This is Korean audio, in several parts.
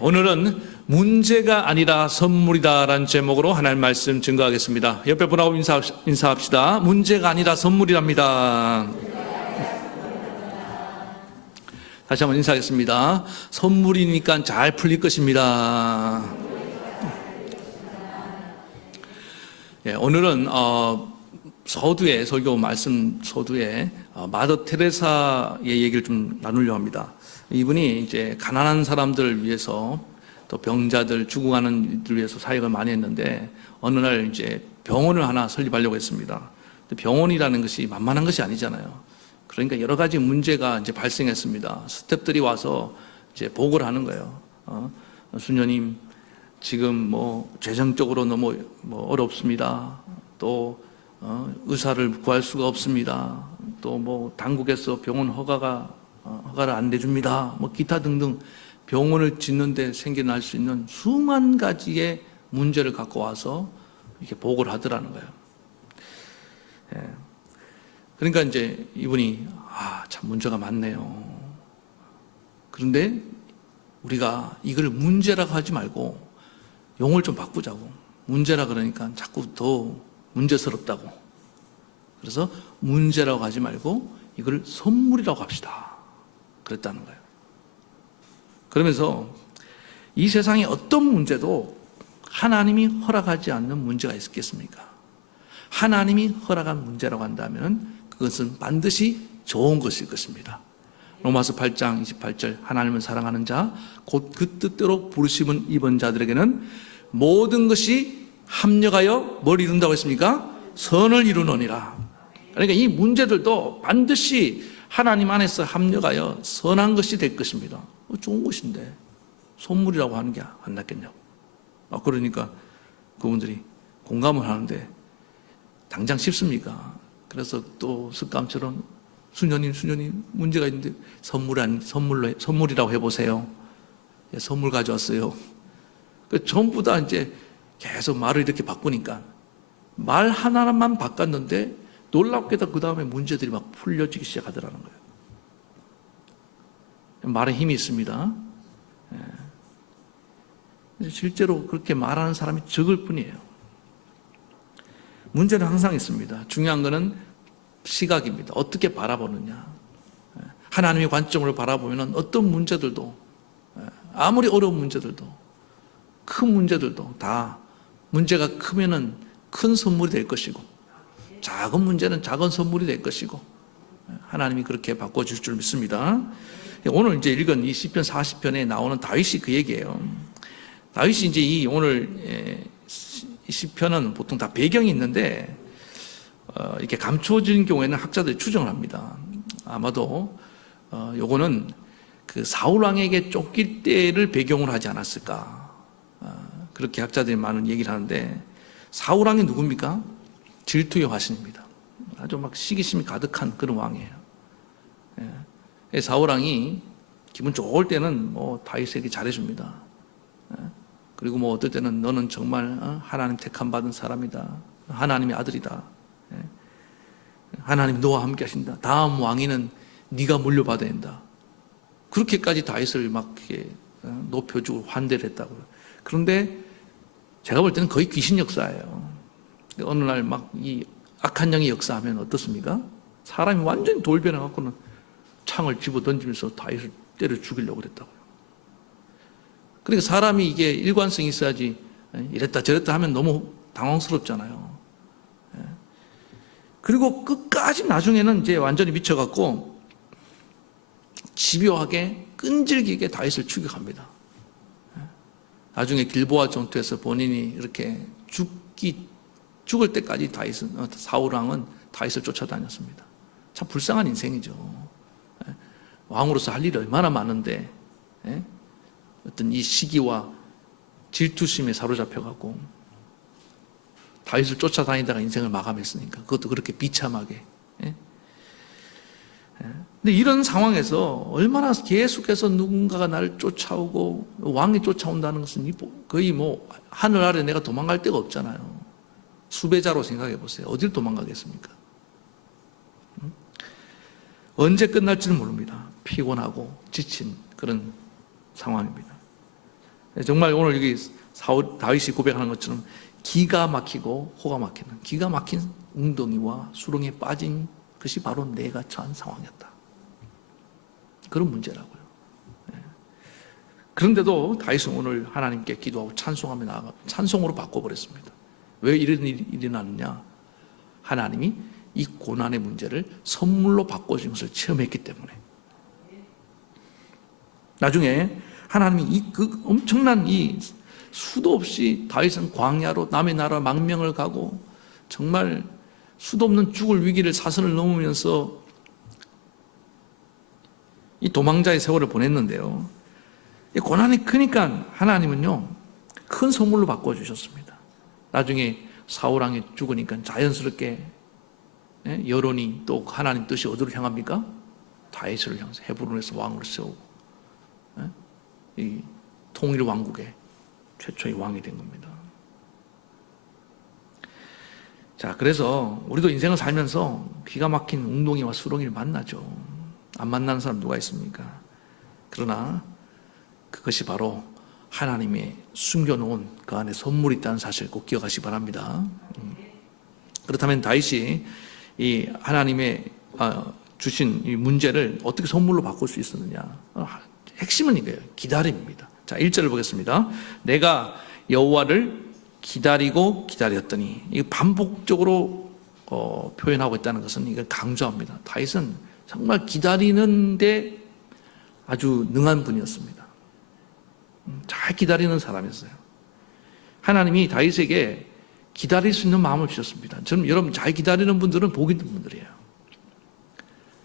오늘은 문제가 아니라 선물이다라는 제목으로 하나님 말씀 증거하겠습니다. 옆에 분하고 인사합시다. 문제가 아니라 선물이랍니다. 다시 한번 인사하겠습니다. 선물이니까 잘 풀릴 것입니다. 오늘은 서두에 설교 말씀 서두에 마더 테레사의 얘기를 좀 나누려고 합니다. 이분이 이제 가난한 사람들을 위해서 또 병자들 죽어가는 이들을 위해서 사역을 많이 했는데 어느 날 이제 병원을 하나 설립하려고 했습니다. 병원이라는 것이 만만한 것이 아니잖아요. 그러니까 여러 가지 문제가 이제 발생했습니다. 스태프들이 와서 이제 보고를 하는 거예요. 수녀님, 지금 재정적으로 너무 어렵습니다. 또 의사를 구할 수가 없습니다. 또 당국에서 병원 허가를 안 내줍니다. 기타 등등 병원을 짓는데 생겨날 수 있는 수만 가지의 문제를 갖고 와서 이렇게 보고를 하더라는 거예요. 그러니까 이제 이분이 참 문제가 많네요. 그런데 우리가 이걸 문제라고 하지 말고 용어를 좀 바꾸자고. 문제라 그러니까 자꾸 더 문제스럽다고. 그래서 문제라고 하지 말고 이걸 선물이라고 합시다. 그랬다는 거예요. 그러면서 이 세상에 어떤 문제도 하나님이 허락하지 않는 문제가 있겠습니까? 하나님이 허락한 문제라고 한다면 그것은 반드시 좋은 것일 것입니다. 로마서 8장 28절 하나님을 사랑하는 자 곧 그 뜻대로 부르심은 입은 자들에게는 모든 것이 합력하여 뭘 이룬다고 했습니까? 선을 이루느니라. 그러니까 이 문제들도 반드시 하나님 안에서 합력하여 선한 것이 될 것입니다. 좋은 것인데 선물이라고 하는 게 안 낫겠냐고. 그러니까 그분들이 공감을 하는데 당장 쉽습니까? 그래서 또 습관처럼 수녀님 문제가 있는데 선물이라고 해보세요. 선물 가져왔어요. 전부 다 이제 계속 말을 이렇게 바꾸니까 말 하나만 바꿨는데 놀랍게도 그 다음에 문제들이 막 풀려지기 시작하더라는 거예요. 말에 힘이 있습니다. 실제로 그렇게 말하는 사람이 적을 뿐이에요. 문제는 항상 있습니다. 중요한 것은 시각입니다. 어떻게 바라보느냐. 하나님의 관점으로 바라보면 어떤 문제들도 아무리 어려운 문제들도 큰 문제들도 다 문제가 크면은 큰 선물이 될 것이고 작은 문제는 작은 선물이 될 것이고 하나님이 그렇게 바꿔줄 줄 믿습니다. 오늘 이제 읽은 이 시편 40편에 나오는 다윗이 그 얘기예요. 다윗이 이제 이 오늘 이 시편은 보통 다 배경이 있는데 이렇게 감춰진 경우에는 학자들이 추정을 합니다. 아마도 요거는 그 사울 왕에게 쫓길 때를 배경으로 하지 않았을까. 그렇게 학자들이 많은 얘기를 하는데 사울 왕이 누굽니까? 질투의 화신입니다. 아주 막 시기심이 가득한 그런 왕이에요. 사울 왕이 기분 좋을 때는 다윗에게 잘해줍니다. 그리고 어떨 때는 너는 정말 하나님 택함 받은 사람이다. 하나님의 아들이다. 하나님 너와 함께 하신다. 다음 왕위는 네가 물려받아야 된다. 그렇게까지 다윗을 막 이렇게 높여주고 환대를 했다고요. 그런데 제가 볼 때는 거의 귀신 역사예요. 어느 날 막 이 악한 영이 역사하면 어떻습니까? 사람이 완전히 돌변해 갖고는 창을 집어 던지면서 다윗을 때려 죽이려고 그랬다고요. 그러니까 사람이 이게 일관성이 있어야지 이랬다 저랬다 하면 너무 당황스럽잖아요. 그리고 끝까지 나중에는 이제 완전히 미쳐갖고 집요하게 끈질기게 다윗을 추격합니다. 나중에 길보아 전투에서 본인이 이렇게 죽을 때까지 사울 왕은 다윗을 쫓아다녔습니다. 참 불쌍한 인생이죠. 왕으로서 할 일이 얼마나 많은데 어떤 이 시기와 질투심에 사로잡혀갖고 다윗을 쫓아다니다가 인생을 마감했으니까 그것도 그렇게 비참하게. 근데 이런 상황에서 얼마나 계속해서 누군가가 나를 쫓아오고 왕이 쫓아온다는 것은 거의 하늘 아래 내가 도망갈 데가 없잖아요. 수배자로 생각해 보세요. 어딜 도망가겠습니까? 언제 끝날지는 모릅니다. 피곤하고 지친 그런 상황입니다. 정말 오늘 여기 다윗이 고백하는 것처럼 기가 막히고 호가 막히는 기가 막힌 웅덩이와 수렁에 빠진 것이 바로 내가 처한 상황이었다. 그런 문제라고요. 그런데도 다윗은 오늘 하나님께 기도하고 찬송하며 나아가 찬송으로 바꿔버렸습니다. 왜 이런 일이 일어나느냐? 하나님이 이 고난의 문제를 선물로 바꿔주신 것을 체험했기 때문에. 나중에 하나님이 그 엄청난 이 수도 없이 다윗은 광야로 남의 나라 망명을 가고 정말 수도 없는 죽을 위기를 사선을 넘으면서 이 도망자의 세월을 보냈는데요. 이 고난이 크니까 하나님은요 큰 선물로 바꿔주셨습니다. 나중에 사울왕이 죽으니까 자연스럽게 여론이 또 하나님 뜻이 어디로 향합니까? 다윗을 향해서 헤브론에서 왕으로 세우고 이 통일 왕국의 최초의 왕이 된 겁니다. 자, 그래서 우리도 인생을 살면서 기가 막힌 웅덩이와 수렁이를 만나죠. 안 만나는 사람 누가 있습니까? 그러나 그것이 바로 하나님의 숨겨놓은 그 안에 선물이 있다는 사실을 꼭 기억하시기 바랍니다. 그렇다면 다윗이 이 하나님의 주신 이 문제를 어떻게 선물로 바꿀 수 있었느냐? 핵심은 이거예요. 기다림입니다. 자, 1절을 보겠습니다. 내가 여호와를 기다리고 기다렸더니, 이 반복적으로 표현하고 있다는 것은 이걸 강조합니다. 다윗은 정말 기다리는데 아주 능한 분이었습니다. 잘 기다리는 사람이었어요. 하나님이 다윗에게 기다릴 수 있는 마음을 주셨습니다. 저는 여러분 잘 기다리는 분들은 복 있는 분들이에요.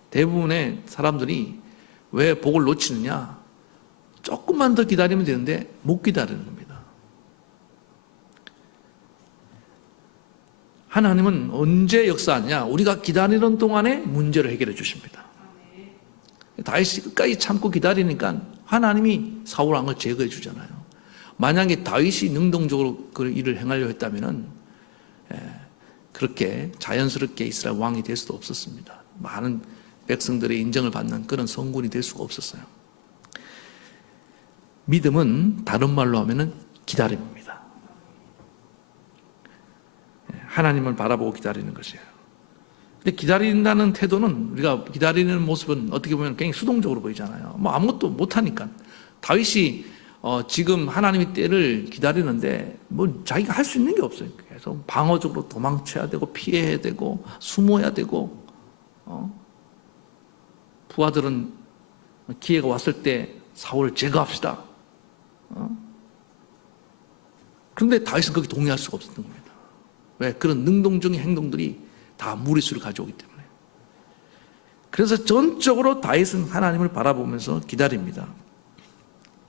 대부분의 사람들이 왜 복을 놓치느냐? 조금만 더 기다리면 되는데 못 기다리는 겁니다. 하나님은 언제 역사하느냐? 우리가 기다리는 동안에 문제를 해결해 주십니다. 다윗이 끝까지 참고 기다리니까 하나님이 사울 왕을 제거해 주잖아요. 만약에 다윗이 능동적으로 그 일을 행하려 했다면 그렇게 자연스럽게 이스라엘 왕이 될 수도 없었습니다. 많은 백성들의 인정을 받는 그런 성군이 될 수가 없었어요. 믿음은 다른 말로 하면은 기다림입니다. 하나님을 바라보고 기다리는 것이에요. 근데 기다린다는 태도는, 우리가 기다리는 모습은 어떻게 보면 굉장히 수동적으로 보이잖아요. 뭐 아무것도 못하니까. 다윗이 지금 하나님의 때를 기다리는데 뭐 자기가 할 수 있는 게 없어요. 그래서 방어적으로 도망쳐야 되고 피해야 되고 숨어야 되고, 부하들은 기회가 왔을 때 사울을 제거합시다. 그런데 다윗은 거기 동의할 수가 없었던 겁니다. 왜? 그런 능동적인 행동들이 다 무리수를 가져오기 때문에. 그래서 전적으로 다윗은 하나님을 바라보면서 기다립니다.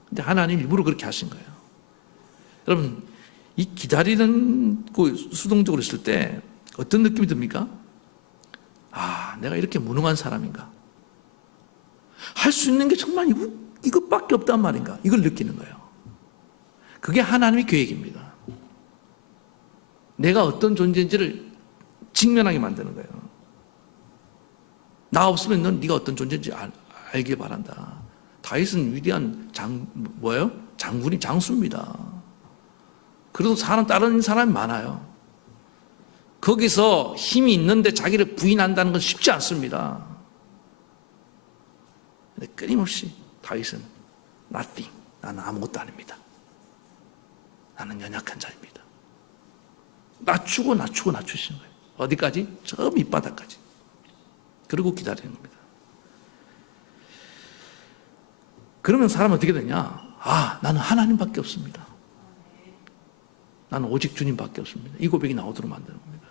근데 하나님 일부러 그렇게 하신 거예요. 여러분, 이 기다리는 그 수동적으로 있을 때 어떤 느낌이 듭니까? 아, 내가 이렇게 무능한 사람인가? 할 수 있는 게 정말 이것밖에 없단 말인가? 이걸 느끼는 거예요. 그게 하나님의 계획입니다. 내가 어떤 존재인지를 직면하게 만드는 거예요. 나 없으면 넌 네가 어떤 존재인지 알길 바란다. 다윗은 위대한 장군이 장수입니다. 그래도 다른 사람이 많아요. 거기서 힘이 있는데 자기를 부인한다는 건 쉽지 않습니다. 근데 끊임없이 다윗은 nothing, 나는 아무것도 아닙니다. 나는 연약한 자입니다. 낮추시는 거예요. 어디까지? 저 밑바닥까지. 그리고 기다리는 겁니다. 그러면 사람은 어떻게 되냐? 아, 나는 하나님밖에 없습니다. 나는 오직 주님밖에 없습니다. 이 고백이 나오도록 만드는 겁니다.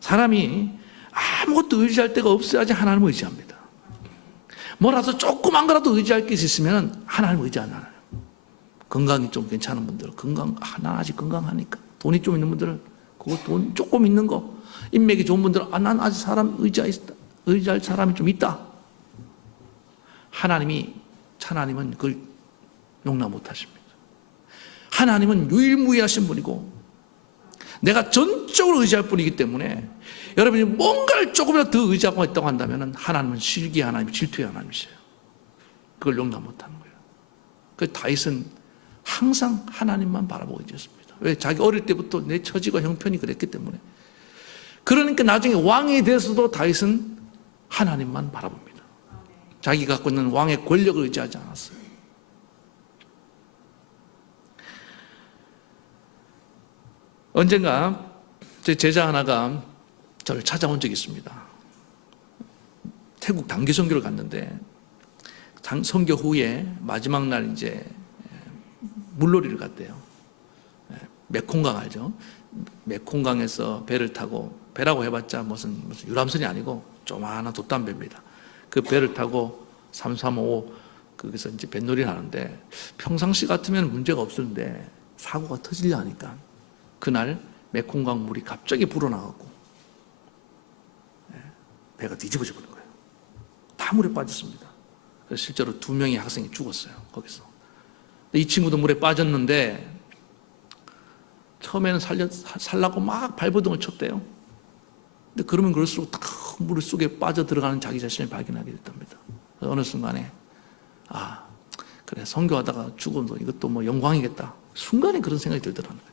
사람이 아무것도 의지할 데가 없어야지 하나님을 의지합니다. 뭐라도 조그만 거라도 의지할 게 있으면 하나님을 의지 안 하나요? 건강이 좀 괜찮은 분들은 난 아직 건강하니까. 돈이 좀 있는 분들은 돈 조금 있는 거. 인맥이 좋은 분들은 난 아직 의지할 사람이 좀 있다. 하나님은 그걸 용납 못 하십니다. 하나님은 유일무이하신 분이고 내가 전적으로 의지할 분이기 때문에 여러분이 뭔가를 조금이라도 더 의지하고 있다고 한다면 하나님은 실기의 하나님, 질투의 하나님이세요. 그걸 용납 못 하는 거예요. 그 다윗은 항상 하나님만 바라보고 있었습니다. 왜? 자기 어릴 때부터 내 처지가 형편이 그랬기 때문에. 그러니까 나중에 왕이 돼서도 다윗은 하나님만 바라봅니다. 자기가 갖고 있는 왕의 권력을 의지하지 않았어요. 언젠가 제 제자 하나가 저를 찾아온 적이 있습니다. 태국 단기 선교를 갔는데 선교 후에 마지막 날 이제 물놀이를 갔대요. 메콩강 알죠? 메콩강에서 배를 타고, 배라고 해봤자 무슨 유람선이 아니고 조그마한 돛담배입니다. 그 배를 타고 335 거기서 이제 뱃놀이를 하는데 평상시 같으면 문제가 없었는데 사고가 터지려 하니까 그날 메콩강 물이 갑자기 불어나가고 배가 뒤집어져 버린 거예요. 다 물에 빠졌습니다. 그래서 실제로 2명의 학생이 죽었어요. 거기서. 이 친구도 물에 빠졌는데 처음에는 살라고 막 발버둥을 쳤대요. 근데 그러면 그럴수록 딱 물 속에 빠져 들어가는 자기 자신을 발견하게 됐답니다. 어느 순간에 그래 선교하다가 죽어도 이것도 뭐 영광이겠다. 순간에 그런 생각이 들더라는 거예요.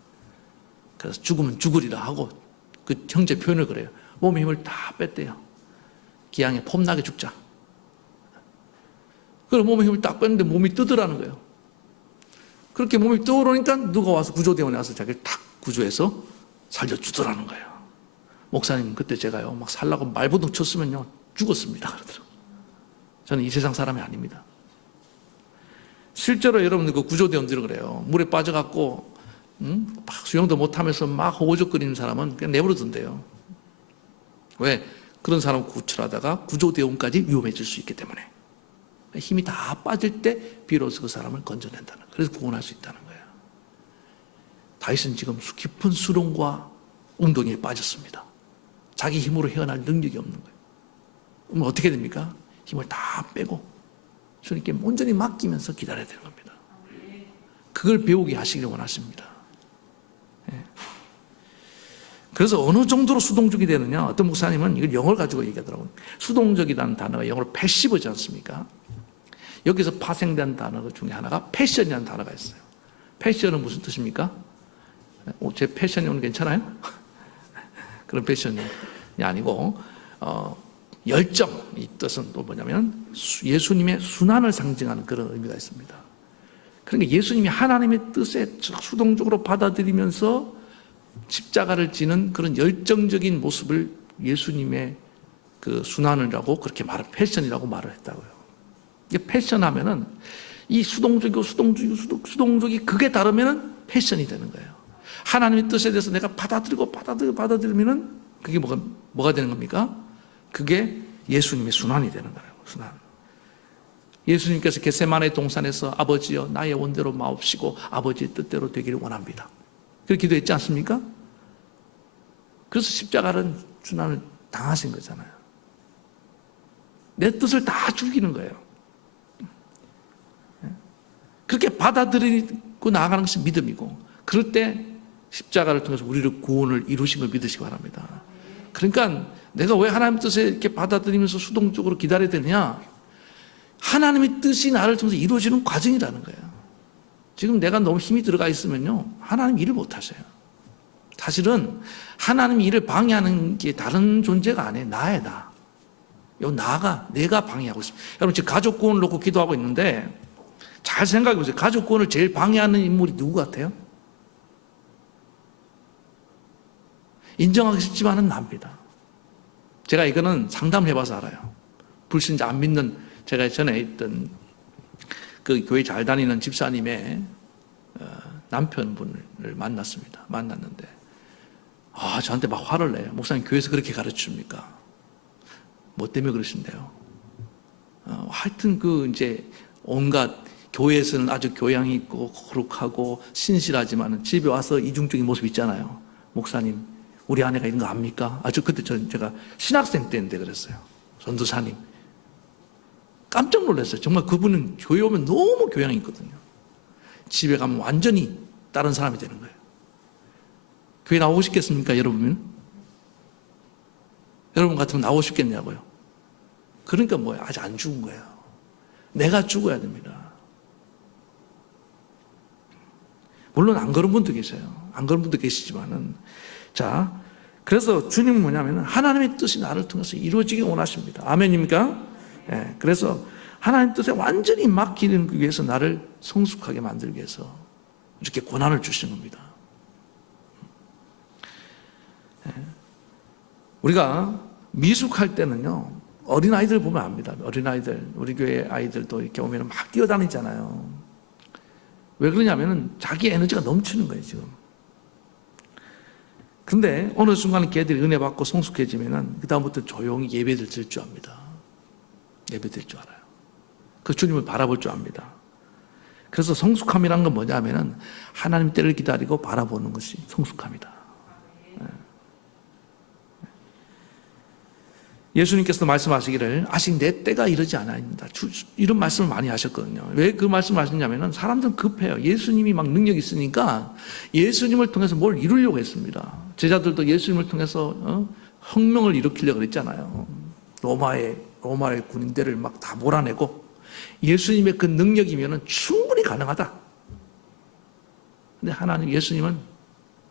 그래서 죽으면 죽으리라 하고 그 형제 표현을 그래요. 몸에 힘을 다 뺐대요. 기양에 폼나게 죽자. 그래서 몸에 힘을 딱 뺐는데 몸이 뜨더라는 거예요. 그렇게 몸이 떠오르니까 누가 와서 구조대원에 와서 자기를 탁 구조해서 살려주더라는 거예요. 목사님, 그때 제가요 막 살라고 말버둥 쳤으면요 죽었습니다. 그러더라고요. 저는 이 세상 사람이 아닙니다. 실제로 여러분들 그 구조대원들이 그래요. 물에 빠져갖고 막 수영도 못하면서 막 호호적거리는 사람은 그냥 내버려둔대요. 왜? 그런 사람 구출하다가 구조대원까지 위험해질 수 있기 때문에. 힘이 다 빠질 때 비로소 그 사람을 건져낸다는 거예요. 그래서 구원할 수 있다는 거예요. 다윗은 지금 깊은 수렁과 웅덩이에 빠졌습니다. 자기 힘으로 헤어날 능력이 없는 거예요. 그럼 어떻게 됩니까? 힘을 다 빼고 주님께 온전히 맡기면서 기다려야 되는 겁니다. 그걸 배우게 하시기를 원하십니다. 그래서 어느 정도로 수동적이 되느냐, 어떤 목사님은 이걸 영어를 가지고 얘기하더라고요. 수동적이라는 단어가 영어로 패시브지 않습니까? 여기서 파생된 단어 중에 하나가 패션이라는 단어가 있어요. 패션은 무슨 뜻입니까? 제 패션이 오늘 괜찮아요? 그런 패션이 아니고 열정, 이 뜻은 또 뭐냐면 예수님의 순환을 상징하는 그런 의미가 있습니다. 그러니까 예수님이 하나님의 뜻에 수동적으로 받아들이면서 십자가를 지는 그런 열정적인 모습을 예수님의 그 순환이라고 그렇게 패션이라고 말을 했다고요. 이게 패션하면은 이 수동적이 그게 다르면은 패션이 되는 거예요. 하나님의 뜻에 대해서 내가 받아들이면은 그게 뭐가 되는 겁니까? 그게 예수님의 순환이 되는 거예요. 순환. 예수님께서 겟세마네 동산에서 아버지여 나의 원대로 마옵시고 아버지의 뜻대로 되기를 원합니다. 그렇게 기도했지 않습니까? 그래서 십자가는 순환을 당하신 거잖아요. 내 뜻을 다 죽이는 거예요. 그렇게 받아들이고 나아가는 것이 믿음이고, 그럴 때 십자가를 통해서 우리를 구원을 이루신 걸 믿으시기 바랍니다. 그러니까 내가 왜 하나님의 뜻에 이렇게 받아들이면서 수동적으로 기다려야 되느냐? 하나님의 뜻이 나를 통해서 이루어지는 과정이라는 거예요. 지금 내가 너무 힘이 들어가 있으면요, 하나님 일을 못 하셔요. 사실은 하나님 일을 방해하는 게 다른 존재가 아니에요. 나예요, 나. 나가 내가 방해하고 있습니다. 여러분 지금 가족 구원을 놓고 기도하고 있는데 잘 생각해 보세요. 가족 구원을 제일 방해하는 인물이 누구 같아요? 인정하기 쉽지만은 납니다. 제가 이거는 상담을 해봐서 알아요. 불신자 안 믿는, 제가 전에 있던 그 교회 잘 다니는 집사님의 남편분을 만났는데 저한테 막 화를 내요. 목사님 교회에서 그렇게 가르칩니까? 뭐 때문에 그러신대요? 하여튼 이제 온갖 교회에서는 아주 교양이 있고 거룩하고 신실하지만 집에 와서 이중적인 모습 있잖아요. 목사님, 우리 아내가 이런 거 압니까? 그때 제가 신학생 때인데 그랬어요. 전도사님. 깜짝 놀랐어요. 정말 그분은 교회 오면 너무 교양이 있거든요. 집에 가면 완전히 다른 사람이 되는 거예요. 교회 나오고 싶겠습니까, 여러분? 여러분 같으면 나오고 싶겠냐고요. 그러니까 뭐예요? 아직 안 죽은 거예요. 내가 죽어야 됩니다. 물론 안 그런 분도 계셔요. 안 그런 분도 계시지만은. 자, 그래서 주님은 뭐냐면 하나님의 뜻이 나를 통해서 이루어지기 원하십니다. 아멘입니까? 예, 그래서 하나님 뜻에 완전히 맡기는 위해서 나를 성숙하게 만들기 위해서 이렇게 고난을 주시는 겁니다. 예. 우리가 미숙할 때는요, 어린아이들 보면 압니다. 어린아이들, 우리 교회 아이들도 이렇게 오면 막 뛰어다니잖아요. 왜 그러냐면은 자기 에너지가 넘치는 거예요, 지금. 근데 어느 순간 걔들이 은혜 받고 성숙해지면은 그다음부터 조용히 예배를 드릴 줄 압니다. 예배 드릴 줄 알아요. 그 주님을 바라볼 줄 압니다. 그래서 성숙함이란 건 뭐냐면은 하나님 때를 기다리고 바라보는 것이 성숙함이다. 예수님께서도 말씀하시기를 아직 내 때가 이르지 않아입니다. 이런 말씀을 많이 하셨거든요. 왜 그 말씀을 하셨냐면 사람들은 급해요. 예수님이 막 능력이 있으니까 예수님을 통해서 뭘 이루려고 했습니다. 제자들도 예수님을 통해서 혁명을 일으키려고 그랬잖아요. 로마의 군대를 막 다 몰아내고 예수님의 그 능력이면 충분히 가능하다. 근데 하나님 예수님은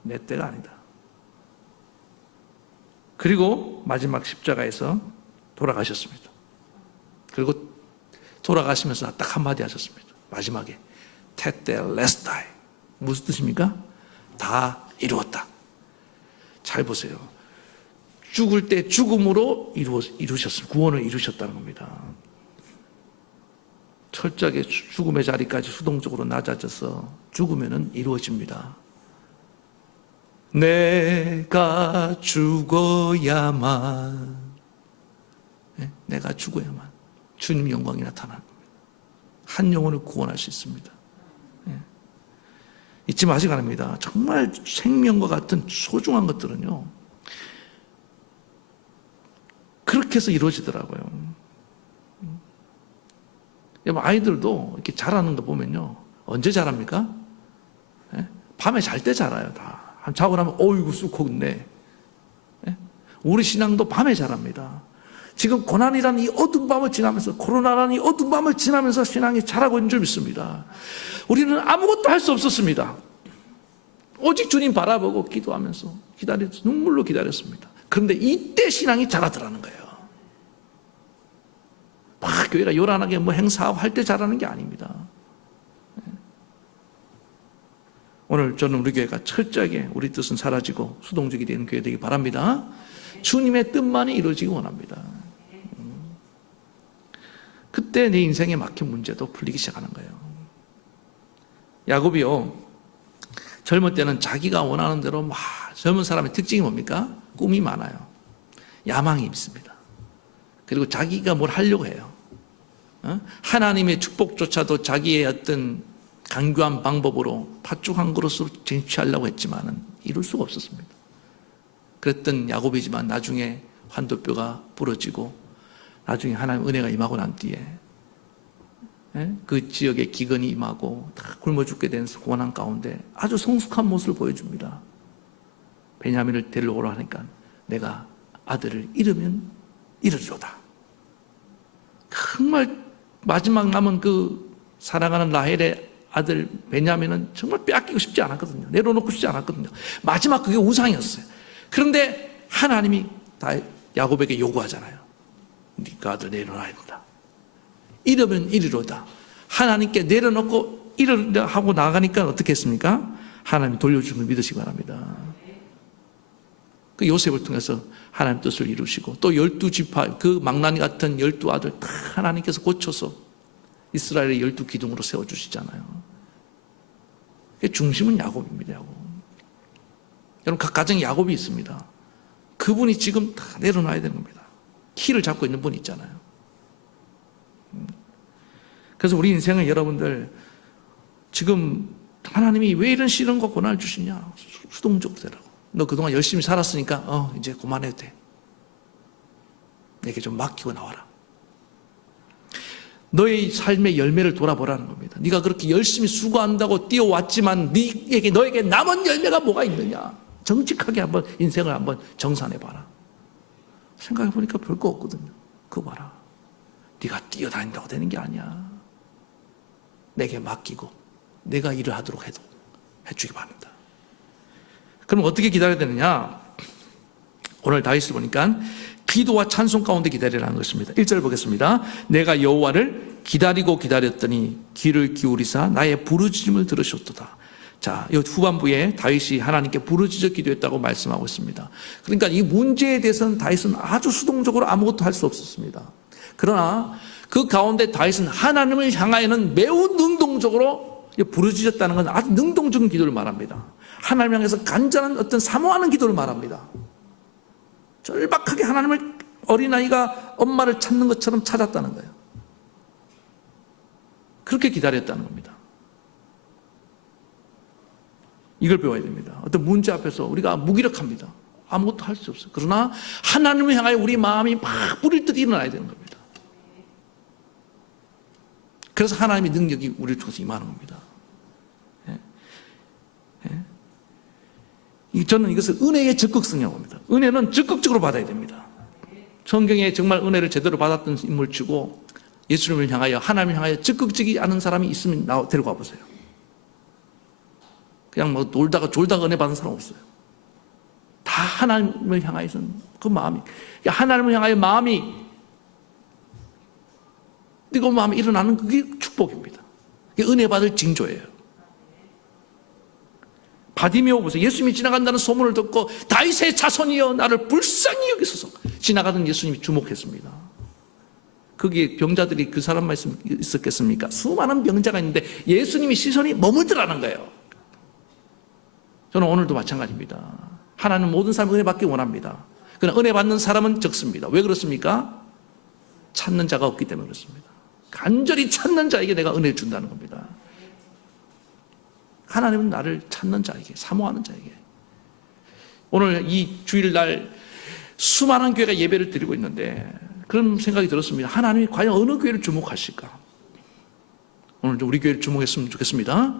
내 때가 아니다. 그리고 마지막 십자가에서 돌아가셨습니다. 그리고 돌아가시면서 딱 한마디 하셨습니다. 마지막에 테텔레스타이. 무슨 뜻입니까? 다 이루었다. 잘 보세요. 죽을 때 죽음으로 이루셨습니다. 구원을 이루셨다는 겁니다. 철저하게 죽음의 자리까지 수동적으로 낮아져서 죽으면 이루어집니다. 내가 죽어야만, 내가 죽어야만 주님 영광이 나타나는 겁니다. 한 영혼을 구원할 수 있습니다. 잊지 마시기 바랍니다. 정말 생명과 같은 소중한 것들은요, 그렇게 해서 이루어지더라고요. 아이들도 이렇게 자라는 거 보면요, 언제 자랍니까? 밤에 잘 때 자라요, 다. 자고 나면 어이구 쑥 컸네. 우리 신앙도 밤에 자랍니다. 지금 고난이라는 이 어두운 밤을 지나면서, 코로나라는 이 어두운 밤을 지나면서 신앙이 자라고 있는 줄 믿습니다. 우리는 아무것도 할 수 없었습니다. 오직 주님 바라보고 기도하면서 눈물로 기다렸습니다. 그런데 이때 신앙이 자라더라는 거예요. 막 교회가 요란하게 뭐 행사하고 할 때 자라는 게 아닙니다. 오늘 저는 우리 교회가 철저하게 우리 뜻은 사라지고 수동적이 되는 교회 되기 바랍니다. 주님의 뜻만이 이루어지기 원합니다. 그때 내 인생에 막힌 문제도 풀리기 시작하는 거예요. 야곱이요, 젊을 때는 자기가 원하는 대로 막, 젊은 사람의 특징이 뭡니까? 꿈이 많아요. 야망이 있습니다. 그리고 자기가 뭘 하려고 해요. 하나님의 축복조차도 자기의 어떤 강교한 방법으로 팥죽 한 그릇으로 쟁취하려고 했지만은 이룰 수가 없었습니다. 그랬던 야곱이지만 나중에 환도뼈가 부러지고 나중에 하나님 은혜가 임하고 난 뒤에 그 지역에 기근이 임하고 다 굶어 죽게 된 고난 가운데 아주 성숙한 모습을 보여줍니다. 베냐민을 데려오라 하니까 내가 아들을 잃으면 잃으리로다. 정말 마지막 남은 그 사랑하는 라헬의 아들 베냐민은 정말 빼앗기고 싶지 않았거든요. 내려놓고 싶지 않았거든요. 마지막 그게 우상이었어요. 그런데 하나님이 다 야곱에게 요구하잖아요. 네가 아들 내려놔야 된다. 잃으면 이리로다. 하나님께 내려놓고 이르려 하고 나가니까 어떻게 했습니까? 하나님이 돌려주는 걸 믿으시기 바랍니다. 그 요셉을 통해서 하나님 뜻을 이루시고 또 12지파 그 망나니 같은 12아들 다 하나님께서 고쳐서 이스라엘의 12기둥으로 세워주시잖아요. 중심은 야곱입니다. 야곱. 여러분 각 가정에 야곱이 있습니다. 그분이 지금 다 내려놔야 되는 겁니다. 키를 잡고 있는 분이 있잖아요. 그래서 우리 인생은 여러분들 지금 하나님이 왜 이런 시련과 고난을 주시냐? 수동적으로 되라고. 너 그동안 열심히 살았으니까 이제 그만해도 돼. 내게 좀 맡기고 나와라. 너의 삶의 열매를 돌아보라는 겁니다. 네가 그렇게 열심히 수고한다고 뛰어왔지만 너에게 남은 열매가 뭐가 있느냐? 정직하게 한번 인생을 한번 정산해봐라. 생각해보니까 별거 없거든요. 그거 봐라. 네가 뛰어다닌다고 되는 게 아니야. 내게 맡기고 내가 일을 하도록 해도 해주기 바랍니다. 그럼 어떻게 기다려야 되느냐? 오늘 다윗을 보니까 기도와 찬송 가운데 기다리라는 것입니다. 1절 보겠습니다. 내가 여호와를 기다리고 기다렸더니 귀를 기울이사 나의 부르짖음을 들으셨도다. 자, 이 후반부에 다윗이 하나님께 부르짖어 기도했다고 말씀하고 있습니다. 그러니까 이 문제에 대해서는 다윗은 아주 수동적으로 아무것도 할 수 없었습니다. 그러나 그 가운데 다윗은 하나님을 향하여는 매우 능동적으로 부르짖었다는 건 아주 능동적인 기도를 말합니다. 하나님을 향해서 간절한 어떤 사모하는 기도를 말합니다. 절박하게 하나님을 어린아이가 엄마를 찾는 것처럼 찾았다는 거예요. 그렇게 기다렸다는 겁니다. 이걸 배워야 됩니다. 어떤 문제 앞에서 우리가 무기력합니다. 아무것도 할 수 없어요. 그러나 하나님을 향하여 우리 마음이 막 뿌릴 듯 일어나야 되는 겁니다. 그래서 하나님의 능력이 우리를 통해서 임하는 겁니다. 저는 이것을 은혜의 적극성이라고 합니다. 은혜는 적극적으로 받아야 됩니다. 성경에 정말 은혜를 제대로 받았던 인물 치고 예수님을 향하여 하나님을 향하여 적극적이지 않은 사람이 있으면 데리고 와보세요. 그냥 뭐 놀다가 졸다가 은혜 받은 사람 없어요. 다 하나님을 향하여서는 그 마음이, 하나님을 향하여 마음이 뜨거운 마음이 일어나는 그게 축복입니다. 그게 은혜 받을 징조예요. 바디메오 보세요. 예수님이 지나간다는 소문을 듣고 다윗의 자손이여 나를 불쌍히 여기소서. 지나가던 예수님이 주목했습니다. 거기에 병자들이 그 사람만 있었겠습니까? 수많은 병자가 있는데 예수님이 시선이 머물더라는 거예요. 저는 오늘도 마찬가지입니다. 하나님은 모든 사람이 은혜 받기 원합니다. 그러나 은혜 받는 사람은 적습니다. 왜 그렇습니까? 찾는 자가 없기 때문에 그렇습니다. 간절히 찾는 자에게 내가 은혜를 준다는 겁니다. 하나님은 나를 찾는 자에게, 사모하는 자에게. 오늘 이 주일날 수많은 교회가 예배를 드리고 있는데 그런 생각이 들었습니다. 하나님이 과연 어느 교회를 주목하실까? 오늘 우리 교회를 주목했으면 좋겠습니다.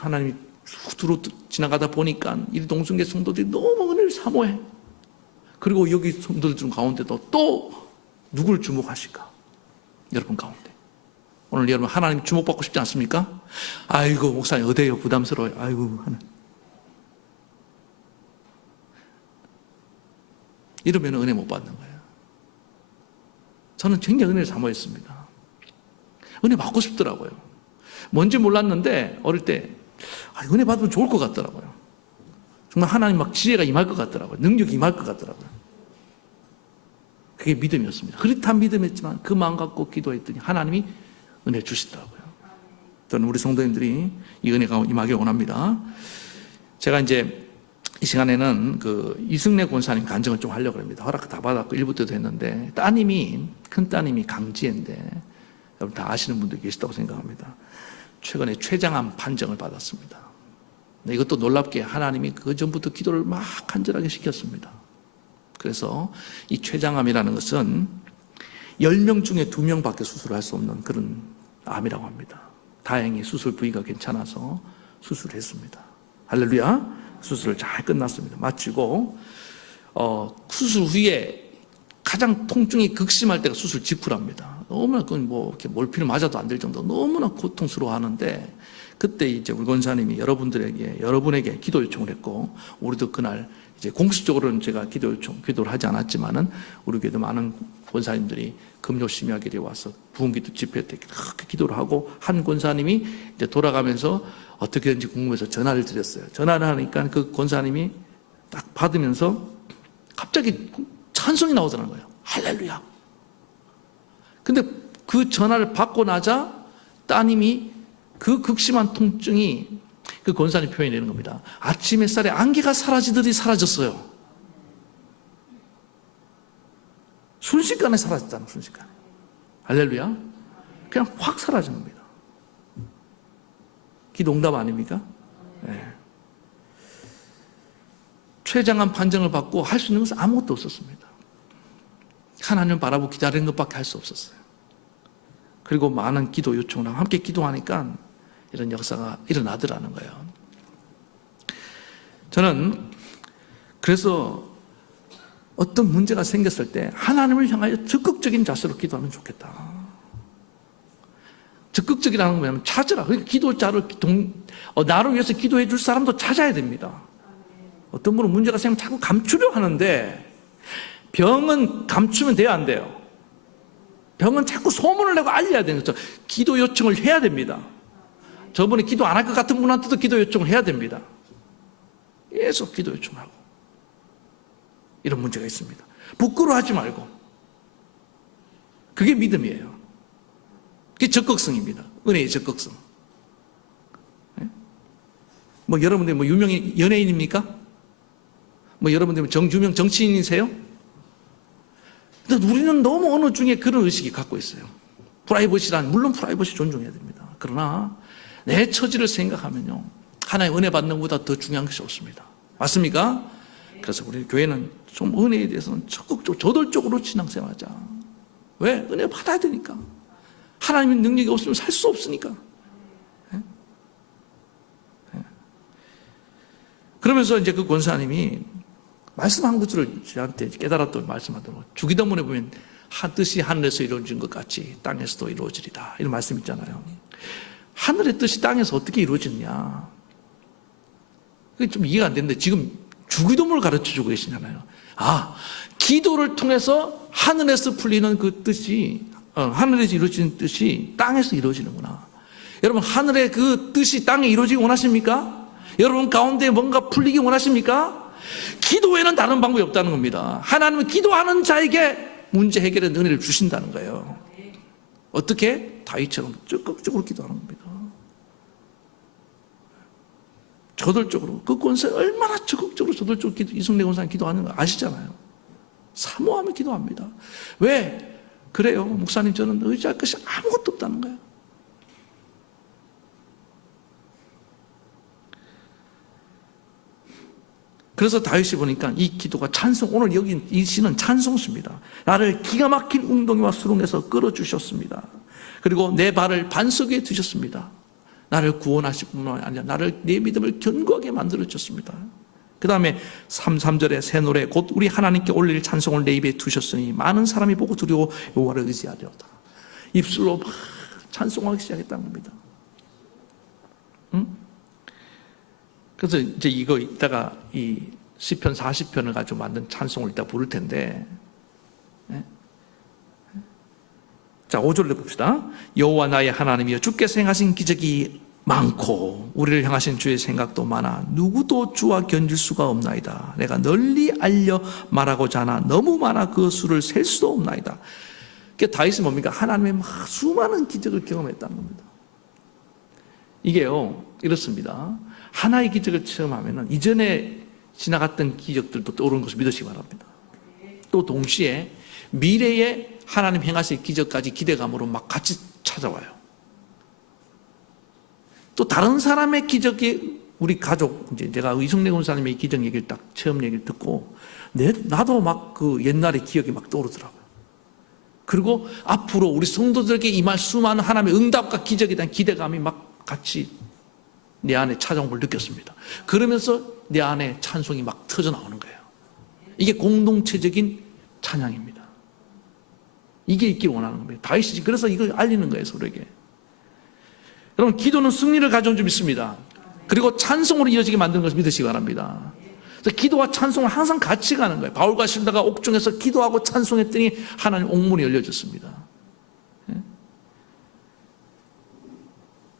하나님이 후두로 지나가다 보니까 이 동순계 성도들이 너무 은혜를 사모해. 그리고 여기 성도들 중 가운데도 또 누구를 주목하실까? 여러분 가운데. 오늘 여러분 하나님 주목받고 싶지 않습니까? 아이고 목사님 어때요? 부담스러워요. 아이고 하나님. 이러면 은혜 못 받는 거예요. 저는 굉장히 은혜를 사모했습니다. 은혜 받고 싶더라고요. 뭔지 몰랐는데 어릴 때 은혜 받으면 좋을 것 같더라고요. 정말 하나님 막 지혜가 임할 것 같더라고요. 능력이 임할 것 같더라고요. 그게 믿음이었습니다. 흐릿한 믿음이었지만 그 마음 갖고 기도했더니 하나님이 은혜를 주시더라고요. 저는 우리 성도님들이 이 은혜가 임하길 원합니다. 제가 이제 이 시간에는 그 이승래 권사님 간증을 좀 하려고 합니다. 허락 다 받았고 1부 때도 했는데 큰 따님이 강지혜인데 여러분 다 아시는 분들 계시다고 생각합니다. 최근에 췌장암 판정을 받았습니다. 이것도 놀랍게 하나님이 그 전부터 기도를 막 간절하게 시켰습니다. 그래서 이 췌장암이라는 것은 10명 중에 2명밖에 수술을 할 수 없는 그런 암이라고 합니다. 다행히 수술 부위가 괜찮아서 수술을 했습니다. 할렐루야. 수술을 잘 끝났습니다. 마치고 수술 후에 가장 통증이 극심할 때가 수술 직후랍니다. 너무나 이렇게 몰피를 맞아도 안 될 정도로 너무나 고통스러워하는데 그때 이제 우리 권사님이 여러분에게 기도 요청을 했고 우리도 그날 이제 공식적으로는 제가 기도를 하지 않았지만은 우리 교회도 많은 권사님들이 금요 심야길에 와서 부흥기도 집회 때 그렇게 기도를 하고 한 권사님이 이제 돌아가면서 어떻게든지 궁금해서 전화를 드렸어요. 전화를 하니까 그 권사님이 딱 받으면서 갑자기 찬송이 나오더라는 거예요. 할렐루야. 근데 그 전화를 받고 나자 따님이 그 극심한 통증이 그 권사님 표현이 되는 겁니다. 아침 햇살에 안개가 사라지듯이 사라졌어요. 순식간에 사라졌다는 순식간에. 할렐루야. 그냥 확 사라진 겁니다. 기도 응답 아닙니까? 네. 췌장암 판정을 받고 할 수 있는 것은 아무것도 없었습니다. 하나님을 바라보고 기다리는 것밖에 할 수 없었어요. 그리고 많은 기도 요청을 하고 함께 기도하니까 이런 역사가 일어나더라는 거예요. 저는 그래서 어떤 문제가 생겼을 때 하나님을 향하여 적극적인 자세로 기도하면 좋겠다. 적극적이라는 건 뭐냐면 찾으라. 그러니까 기도자를 나를 위해서 기도해 줄 사람도 찾아야 됩니다. 어떤 분은 문제가 생기면 자꾸 감추려 하는데 병은 감추면 돼요, 안 돼요? 병은 자꾸 소문을 내고 알려야 되는 거죠. 기도 요청을 해야 됩니다. 저번에 기도 안 할 것 같은 분한테도 기도 요청을 해야 됩니다. 계속 기도 요청하고. 이런 문제가 있습니다. 부끄러워하지 말고. 그게 믿음이에요. 그게 적극성입니다. 은혜의 적극성. 뭐 여러분들 뭐 유명 연예인입니까? 뭐 여러분들 유명 정치인이세요? 근데 우리는 너무 어느 중에 그런 의식이 갖고 있어요. 프라이버시란, 물론 프라이버시 존중해야 됩니다. 그러나 내 처지를 생각하면요, 하나의 은혜 받는 것보다 더 중요한 것이 없습니다. 맞습니까? 그래서 우리 교회는 좀 은혜에 대해서는 적극적으로 저돌적으로 신앙생활하자. 왜? 은혜 받아야 되니까. 하나님의 능력이 없으면 살 수 없으니까. 그러면서 이제 그 권사님이 말씀한 것들을 저한테 깨달았던 말씀하더라고요. 주기도문에 보면 뜻이 하늘에서 이루어진 것 같이 땅에서도 이루어지리다, 이런 말씀 있잖아요. 하늘의 뜻이 땅에서 어떻게 이루어졌냐, 그게 좀 이해가 안 되는데 지금 주기도문을 가르쳐주고 계시잖아요. 기도를 통해서 하늘에서 풀리는 그 뜻이, 하늘에서 이루어지는 뜻이 땅에서 이루어지는구나. 여러분, 하늘의 그 뜻이 땅에 이루어지기 원하십니까? 여러분 가운데 뭔가 풀리기 원하십니까? 기도에는 다른 방법이 없다는 겁니다. 하나님은 기도하는 자에게 문제 해결의 은혜를 주신다는 거예요. 어떻게? 다윗처럼 적극적으로 기도하는 겁니다. 저돌적으로. 그 권세 얼마나 적극적으로 저돌적으로 이승래 권사님 기도하는 거 아시잖아요. 사모하며 기도합니다. 왜? 그래요, 목사님, 저는 의지할 것이 아무것도 없다는 거예요. 그래서 다윗이 보니까 이 기도가 찬송, 오늘 여기 이 시는 찬송수입니다. 나를 기가 막힌 웅덩이와 수렁에서 끌어주셨습니다. 그리고 내 발을 반석 위에 두셨습니다. 나를 구원하실 뿐만 아니라 나를, 내 믿음을 견고하게 만들어주셨습니다. 그 다음에 3절에 새 노래, 곧 우리 하나님께 올릴 찬송을 내 입에 두셨으니 많은 사람이 보고 두려워 여호와를 의지하리로다. 입술로 막 찬송하기 시작했다는 겁니다. 그래서 이제 이거 이따가 이 시편 40편을 가지고 만든 찬송을 이따 부를 텐데, 자, 5절로 봅시다. 여호와 나의 하나님이여, 주께서 행하신 기적이 많고 우리를 향하신 주의 생각도 많아 누구도 주와 견줄 수가 없나이다. 내가 널리 알려 말하고자 하나 너무 많아 그 수를 셀 수도 없나이다. 그러니까 다윗은 뭡니까? 하나님의 막 수많은 기적을 경험했다는 겁니다. 이게요, 이렇습니다. 하나의 기적을 체험하면 이전에 지나갔던 기적들도 떠오르는 것을 믿으시기 바랍니다. 또 동시에 미래에 하나님 행하실 기적까지 기대감으로 막 같이 찾아와요. 또 다른 사람의 기적이, 우리 가족, 이제 제가 이승래 권사님의 기적 얘기를 딱, 체험 얘기를 듣고 나도 막 그 옛날의 기억이 막 떠오르더라고요. 그리고 앞으로 우리 성도들에게 임할 수많은 하나님의 응답과 기적에 대한 기대감이 막 같이 내 안에 찾아온 걸 느꼈습니다. 그러면서 내 안에 찬송이 막 터져 나오는 거예요. 이게 공동체적인 찬양입니다. 이게 있길 원하는 겁니다. 다윗이 그래서 이걸 알리는 거예요, 서로에게. 여러분, 기도는 승리를 가져온 줄 믿습니다. 그리고 찬송으로 이어지게 만드는 것을 믿으시기 바랍니다. 그래서 기도와 찬송을 항상 같이 가는 거예요. 바울과 실라가 옥중에서 기도하고 찬송했더니 하나님 옥문이 열려졌습니다.